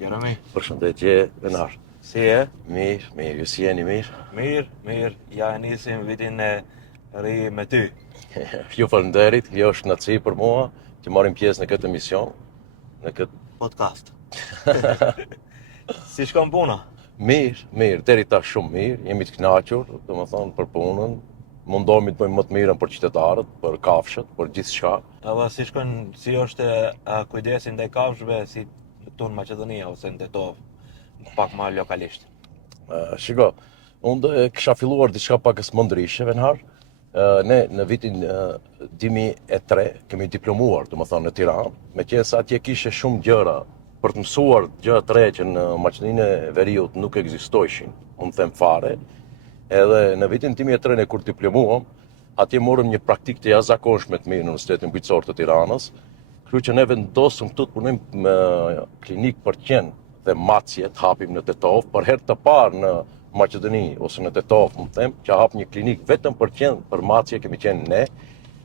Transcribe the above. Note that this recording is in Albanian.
Jeremy. Përshëndetje, Venar. Si e? Mirë, ju si jeni mirë? Mirë. Ja nisim vitin e ri me ty. Ju faleminderit, kjo është kënaqësi për mua që marrim pjesë në këtë emision, në këtë Podcast. Si shkon puna? mirë, deri tash shumë mirë, jemi të kënaqur, domethënë për punën, mundohemi të bëjmë më të mirën për qytetarët, për kafshët, për gjithçka. Edhe si është kujdesi ndaj kafshëve si këtu në Maqedoni ose në Tetov, pak më lokalisht. Shiko, unë kisha filluar diçka pak e smundërishe, Venhar. Ne në vitin 2003 kemi diplomuar, domethënë në Tiranë, meqenëse atje kishe shumë gjëra për të mësuar gjëra të reja që në Maqedoninë e Veriut nuk ekzistojshin, unë them fare. Edhe në vitin 2003 kur diplomuam, atje morëm një praktikë të jashtëzakonshme të mirë në Universitetin Bujqësor të Tiranës. Kështu që ne vendosëm këtu të punojmë me klinikë për qenë dhe macje të hapim në Tetov, për herë të parë në Maqedoni ose në Tetov, më them, që hap një klinikë vetëm për qenë, për macje kemi qenë ne,